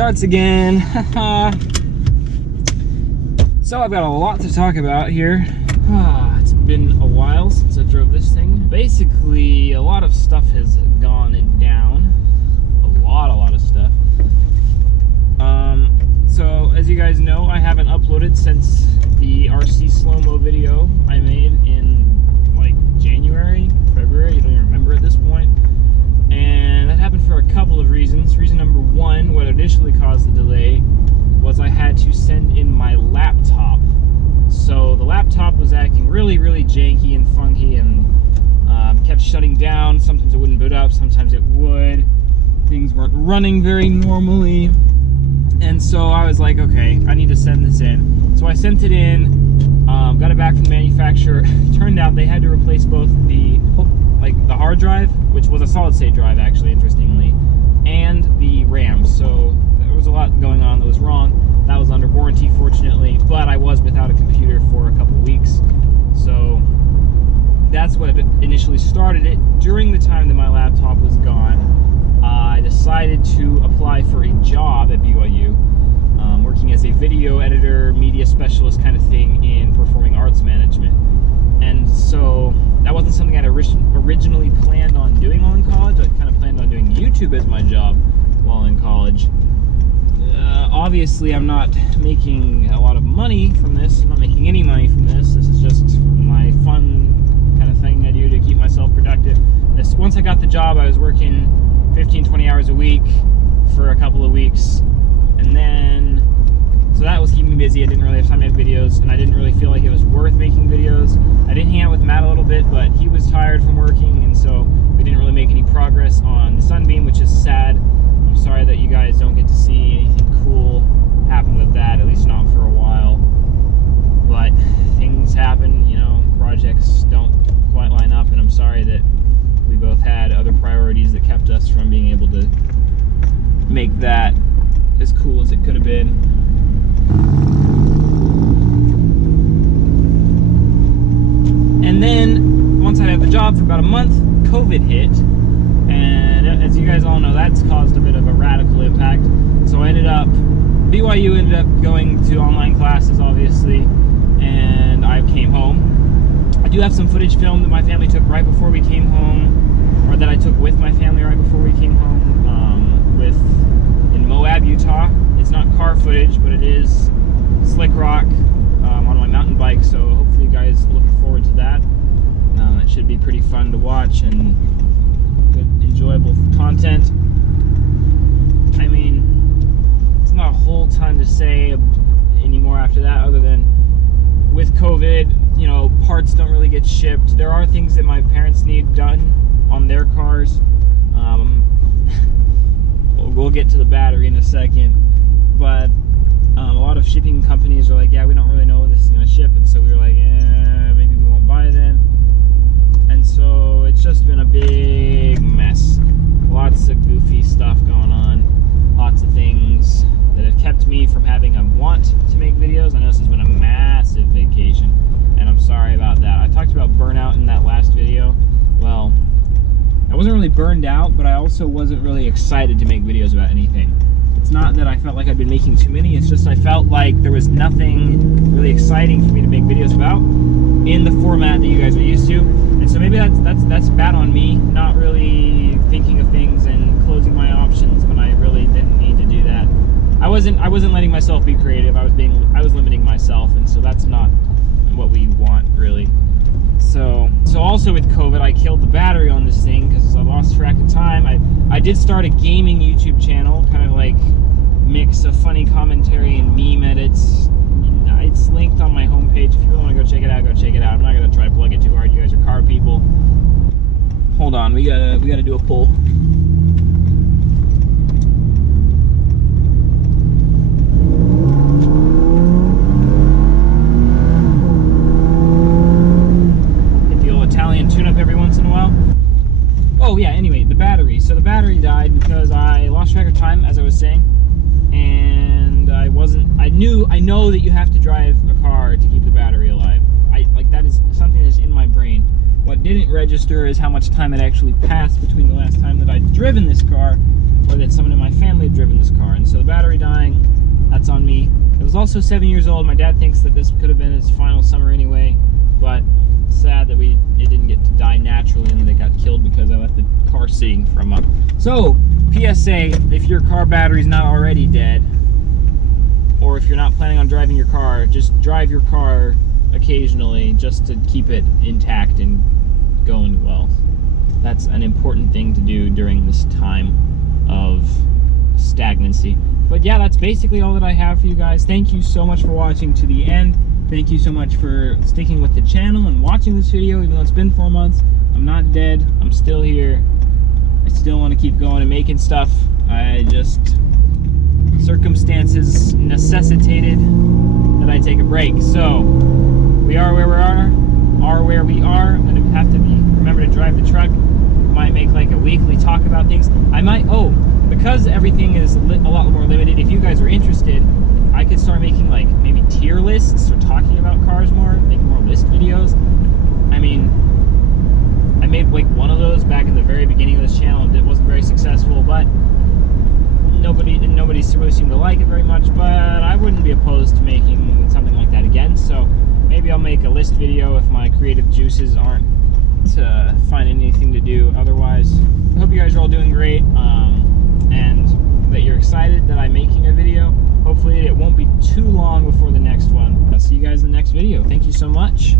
starts again. So I've got a lot to talk about here. It's been a while since I drove this thing. Basically, a lot of stuff has gone down. A lot of stuff. So as you guys know, I haven't uploaded since the RC slow-mo video I made in like January, February, I don't even remember at this point. And that happened for a couple of reasons. Reason number one, what initially caused the delay, was I had to send in my laptop. So the laptop was acting really janky and funky and kept shutting down. Sometimes it wouldn't boot up, sometimes it would. Things weren't running very normally. And so I was like, okay, I need to send this in. So I sent it in, got it back from the manufacturer. Turned out they had to replace both the hard drive, which was a solid state drive actually, interestingly, and the RAM. So there was a lot going on that was wrong. That was under warranty, fortunately, but I was without a computer for a couple weeks. So that's what initially started it. During the time that my laptop was gone, I decided to apply for a job at BYU, working as a video editor, media specialist kind of thing in performing arts management. And so that wasn't something I'd originally planned on doing while in college. I kind of planned on doing YouTube as my job while in college. Obviously, I'm not making a lot of money from this. I'm not making any money from this. This is just my fun kind of thing I do to keep myself productive. Once I got the job, I was working 15-20 hours a week for a couple of weeks, and then so that was keeping me busy. I didn't really have time to make videos, and I didn't really feel like it was worth making videos. I did hang out with Matt a little bit, but he was tired from working, and so we didn't really make any progress on the Sunbeam, which is sad. I'm sorry that you guys don't get to see anything cool happen with that, at least not for a while. But things happen, you know, projects don't quite line up, and I'm sorry that we both had other priorities that kept us from being able to make that as cool as it could have been. And then, once I had the job for about a month, COVID hit. And as you guys all know, that's caused a bit of a radical impact. So BYU ended up going to online classes, obviously, and I came home. I do have some footage filmed that my family took right before we came home, or that I took with my family right before we came home, in Moab, Utah. It's not car footage, but it is slick rock on my mountain bike, so hopefully you guys look forward to that. It should be pretty fun to watch and good, enjoyable content. I mean, it's not a whole ton to say anymore after that, other than with COVID, you know, parts don't really get shipped. There are things that my parents need done on their cars. We'll get to the battery in a second, but a lot of shipping companies are like, yeah, we don't really know when this is going to ship, and so we were like, maybe we won't buy then. And so it's just been a big mess. Lots of goofy stuff going on, lots of things that have kept me from having a want to make videos. I know this has been a massive vacation, and I'm sorry about that. I talked about burnout in that last video. Well, I wasn't really burned out, but I also wasn't really excited to make videos about anything. It's not that I felt like I'd been making too many, it's just I felt like there was nothing really exciting for me to make videos about in the format that you guys are used to. And so maybe that's bad on me, not really thinking of things and closing my options when I really didn't need to do that. I wasn't letting myself be creative. I was limiting myself, and so that's not what we want, really. So also with COVID, I killed the battery on this thing because I lost track of time. I did start a gaming YouTube channel, kind of like mix of funny commentary and meme edits. It's linked on my homepage. If you really want to go check it out, go check it out. I'm not gonna try to plug it too hard. You guys are car people. Hold on, we gotta do a poll. Oh yeah, anyway, the battery. So the battery died because I lost track of time, as I was saying, and I know that you have to drive a car to keep the battery alive. That is something that's in my brain. What didn't register is how much time had actually passed between the last time that I'd driven this car or that someone in my family had driven this car. And so the battery dying, that's on me. It was also 7 years old. My dad thinks that this could have been its final summer anyway, but sad that it didn't get to die naturally and that it got killed because I left the car sitting for a month. So, PSA, if your car battery's not already dead, or if you're not planning on driving your car, just drive your car occasionally just to keep it intact and going well. That's an important thing to do during this time of stagnancy. But yeah, that's basically all that I have for you guys. Thank you so much for watching to the end. Thank you so much for sticking with the channel and watching this video, even though it's been 4 months. I'm not dead. I'm still here. I still want to keep going and making stuff. Circumstances necessitated that I take a break. So, we are where we are. I'm going to have to remember to drive the truck. Might make like a weekly talk about things. I might, because everything is a lot more limited, if you guys are interested, I could start making like maybe tier lists or talking about cars more, make more list videos. I mean, I made like one of those back in the very beginning of this channel and it wasn't very successful, but nobody really seemed to like it very much. But I wouldn't be opposed to making something like that again. So maybe I'll make a list video if my creative juices aren't to find anything to do otherwise. I hope you guys are all doing great, and that you're excited that I'm making a video. Hopefully it won't be too long before the next one. I'll see you guys in the next video. Thank you so much.